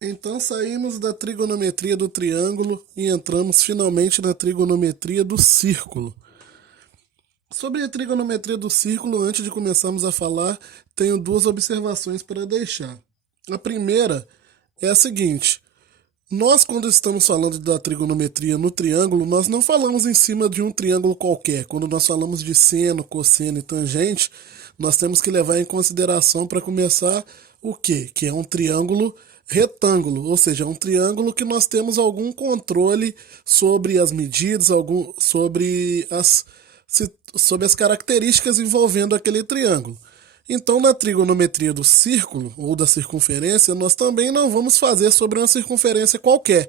Então saímos da trigonometria do triângulo e entramos finalmente na trigonometria do círculo. Sobre a trigonometria do círculo, antes de começarmos a falar, tenho duas observações para deixar. A primeira é a seguinte: nós, quando estamos falando da trigonometria no triângulo, nós não falamos em cima de um triângulo qualquer. Quando nós falamos de seno, cosseno e tangente, nós temos que levar em consideração para começar o quê? Que é um triângulo retângulo, ou seja, é um triângulo que nós temos algum controle sobre as medidas, sobre as características envolvendo aquele triângulo. Então, na trigonometria do círculo ou da circunferência, nós também não vamos fazer sobre uma circunferência qualquer.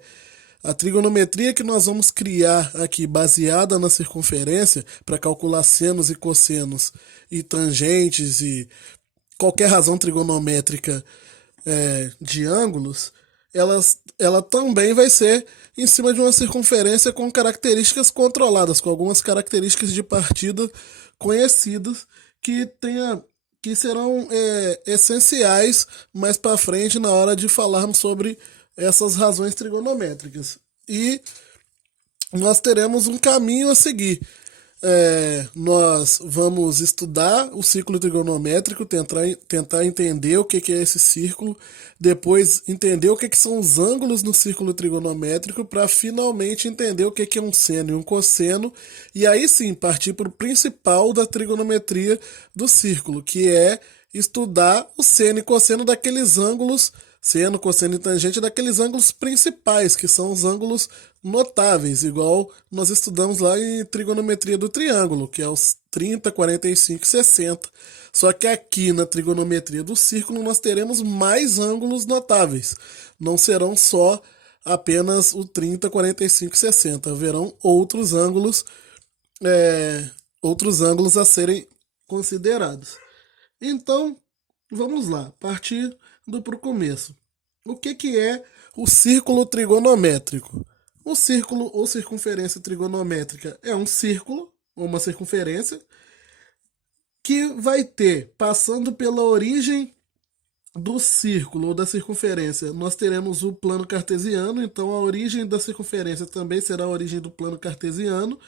A trigonometria que nós vamos criar aqui, baseada na circunferência, para calcular senos e cossenos e tangentes e qualquer razão trigonométrica de ângulos, ela também vai ser em cima de uma circunferência com características controladas, com algumas características de partida conhecidas que tenha que serão essenciais mais para frente na hora de falarmos sobre essas razões trigonométricas. E nós teremos um caminho a seguir. Nós vamos estudar o círculo trigonométrico, tentar entender o que é esse círculo, depois entender o que são os ângulos no círculo trigonométrico, para finalmente entender o que é um seno e um cosseno, e aí sim partir para o principal da trigonometria do círculo, que é estudar o seno e cosseno daqueles ângulos, seno, cosseno e tangente, daqueles ângulos principais, que são os ângulos notáveis, igual nós estudamos lá em trigonometria do triângulo, que é os 30, 45 e 60. Só que aqui na trigonometria do círculo nós teremos mais ângulos notáveis. Não serão só apenas o 30, 45 e 60. Haverão é, outros ângulos a serem considerados. Então, vamos lá, partindo para o começo. O que é o círculo trigonométrico? O círculo ou circunferência trigonométrica é um círculo ou uma circunferência que vai ter, passando pela origem do círculo ou da circunferência, nós teremos o plano cartesiano, então a origem da circunferência também será a origem do plano cartesiano.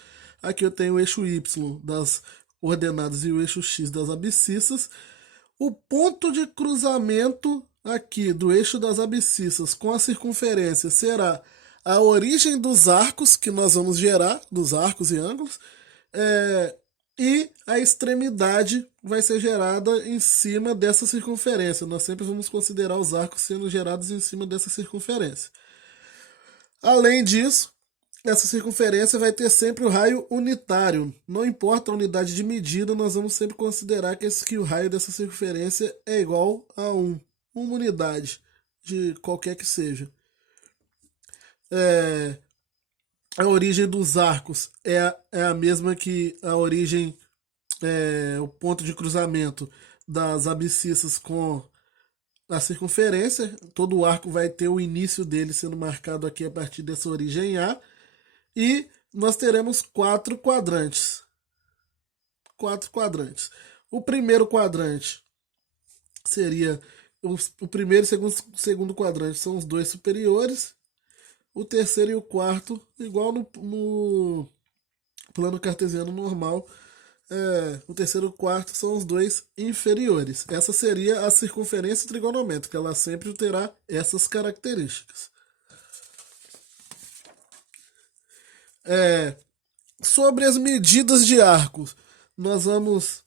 Aqui eu tenho o eixo y das ordenadas e o eixo x das abscissas. O ponto de cruzamento aqui do eixo das abscissas com a circunferência será a origem dos arcos que nós vamos gerar, dos arcos e ângulos, e a extremidade vai ser gerada em cima dessa circunferência. Nós sempre vamos considerar os arcos sendo gerados em cima dessa circunferência. Além disso, essa circunferência vai ter sempre o raio unitário. Não importa a unidade de medida, nós vamos sempre considerar que o raio dessa circunferência é igual a 1. Uma unidade, de qualquer que seja. A origem dos arcos é a mesma que a origem, o ponto de cruzamento das abscissas com a circunferência. Todo o arco vai ter o início dele sendo marcado aqui a partir dessa origem A. E nós teremos quatro quadrantes. Quatro quadrantes. O primeiro quadrante seria o primeiro e segundo quadrante são os dois superiores. O terceiro e o quarto, igual no plano cartesiano normal, o terceiro e o quarto são os dois inferiores. Essa seria a circunferência trigonométrica, ela sempre terá essas características. Sobre as medidas de arcos, nós vamos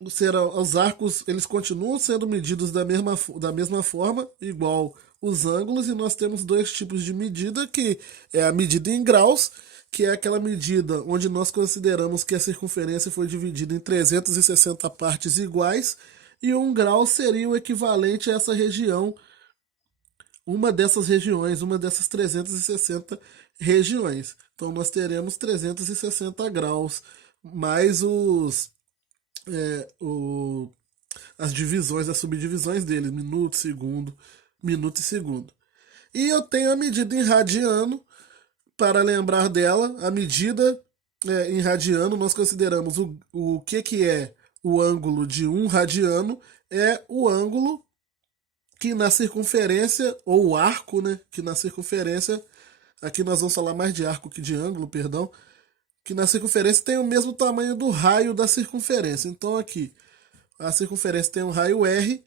os arcos, eles continuam sendo medidos da mesma forma, igual os ângulos, e nós temos dois tipos de medida, que é a medida em graus, que é aquela medida onde nós consideramos que a circunferência foi dividida em 360 partes iguais, e um grau seria o equivalente a essa região, uma dessas regiões, uma dessas 360 regiões. Então nós teremos 360 graus, mais as divisões, as subdivisões dele, minuto e segundo. E eu tenho a medida em radiano, para lembrar dela, a medida em radiano, nós consideramos o que é o ângulo de 1 radiano, é o ângulo que na circunferência, ou o arco, né? Que na circunferência, aqui nós vamos falar mais de arco que de ângulo, perdão, que na circunferência tem o mesmo tamanho do raio da circunferência. Então aqui, a circunferência tem um raio R,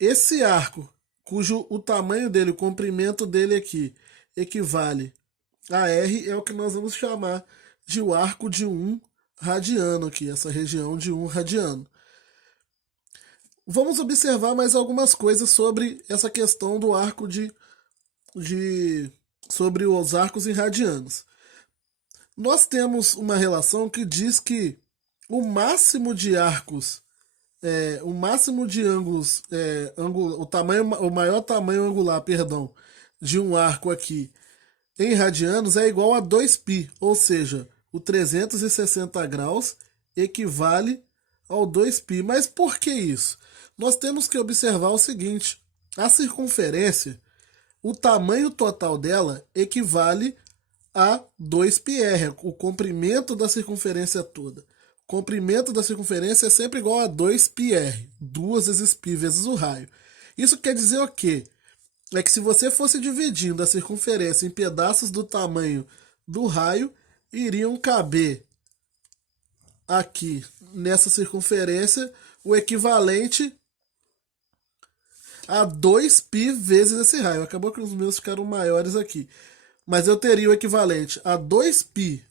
esse arco, cujo o tamanho dele, o comprimento dele aqui, equivale a R, é o que nós vamos chamar de o arco de 1 radiano aqui, essa região de 1 radiano. Vamos observar mais algumas coisas sobre essa questão do arco sobre os arcos em radianos. Nós temos uma relação que diz que o máximo de arcos, o máximo de ângulos, o maior tamanho angular, perdão, de um arco aqui em radianos é igual a 2π, ou seja, o 360 graus equivale ao 2π. Mas por que isso? Nós temos que observar o seguinte: a circunferência, o tamanho total dela equivale a 2πr, o comprimento da circunferência toda. O comprimento da circunferência é sempre igual a 2πr, 2 vezes π vezes o raio. Isso quer dizer o quê? É que se você fosse dividindo a circunferência em pedaços do tamanho do raio, iriam caber aqui nessa circunferência o equivalente a 2π vezes esse raio. Acabou que os meus ficaram maiores aqui. Mas eu teria o equivalente a 2π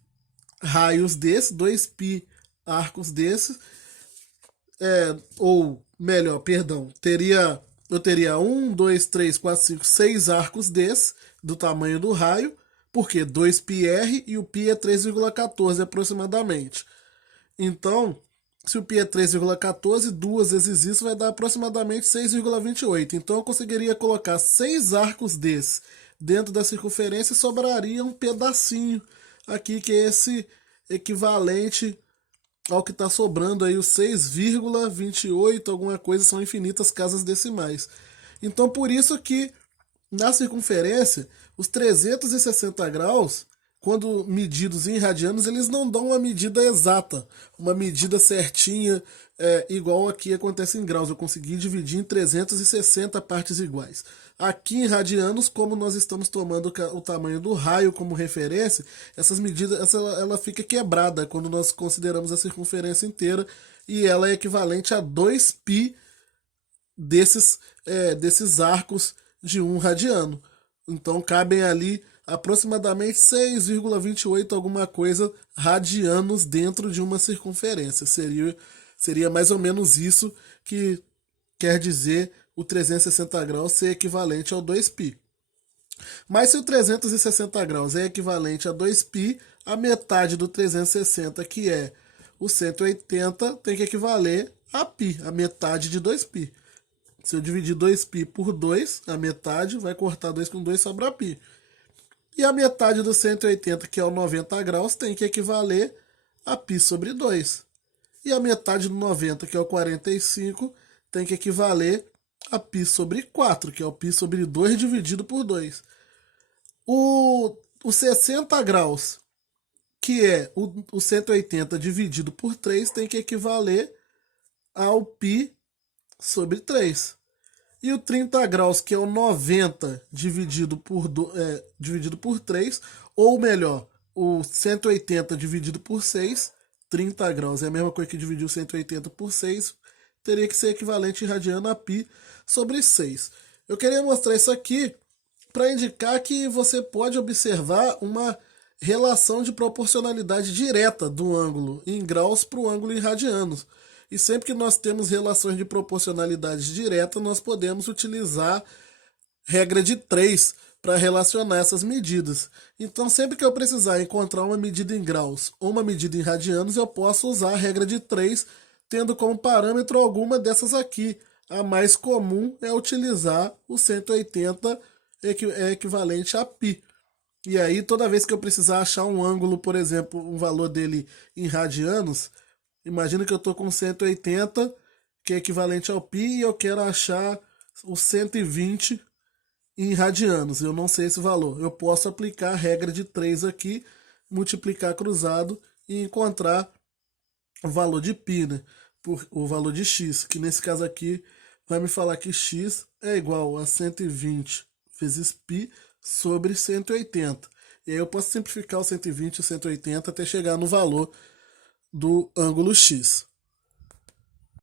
raios desses, 2π arcos desses, ou melhor, perdão, eu teria 1, 2, 3, 4, 5, 6 arcos desses, do tamanho do raio, porque 2πr e o π é 3,14 aproximadamente. Então, se o π é 3,14, 2 vezes isso vai dar aproximadamente 6,28. Então eu conseguiria colocar 6 arcos desses dentro da circunferência e sobraria um pedacinho aqui, que é esse equivalente ao que está sobrando aí, os 6,28, alguma coisa, são infinitas casas decimais. Então por isso que na circunferência, os 360 graus, quando medidos em radianos, eles não dão uma medida exata, uma medida certinha, igual aqui acontece em graus. Eu consegui dividir em 360 partes iguais. Aqui em radianos, como nós estamos tomando o tamanho do raio como referência, essas medidas, ela fica quebrada quando nós consideramos a circunferência inteira, e ela é equivalente a 2π desses arcos de 1 radiano. Então cabem ali aproximadamente 6,28 alguma coisa radianos dentro de uma circunferência. Seria mais ou menos isso que quer dizer o 360 graus ser equivalente ao 2π. Mas se o 360 graus é equivalente a 2π, a metade do 360, que é o 180, tem que equivaler a π, a metade de 2π. Se eu dividir 2π por 2, a metade, vai cortar 2 com 2, sobra π. E a metade do 180, que é o 90 graus, tem que equivaler a π sobre 2. E a metade do 90, que é o 45, tem que equivaler a π sobre 4, que é o π sobre 2 dividido por 2. O 60 graus, que é o 180 dividido por 3, tem que equivaler ao π sobre 3. E o 30 graus, que é o 90 dividido por 3, ou melhor, o 180 dividido por 6, 30 graus é a mesma coisa que dividir o 180 por 6, teria que ser equivalente em radiano a π sobre 6. Eu queria mostrar isso aqui para indicar que você pode observar uma relação de proporcionalidade direta do ângulo em graus para o ângulo em radianos. E sempre que nós temos relações de proporcionalidade direta, nós podemos utilizar regra de 3 para relacionar essas medidas. Então, sempre que eu precisar encontrar uma medida em graus ou uma medida em radianos, eu posso usar a regra de 3, tendo como parâmetro alguma dessas aqui. A mais comum é utilizar o 180 equivalente a π. E aí, toda vez que eu precisar achar um ângulo, por exemplo, um valor dele em radianos, imagina que eu estou com 180, que é equivalente ao π, e eu quero achar o 120 em radianos. Eu não sei esse valor. Eu posso aplicar a regra de 3 aqui, multiplicar cruzado e encontrar o valor de π, né? O valor de x, que nesse caso aqui vai me falar que x é igual a 120 vezes π sobre 180. E aí eu posso simplificar o 120 e o 180 até chegar no valor do ângulo x.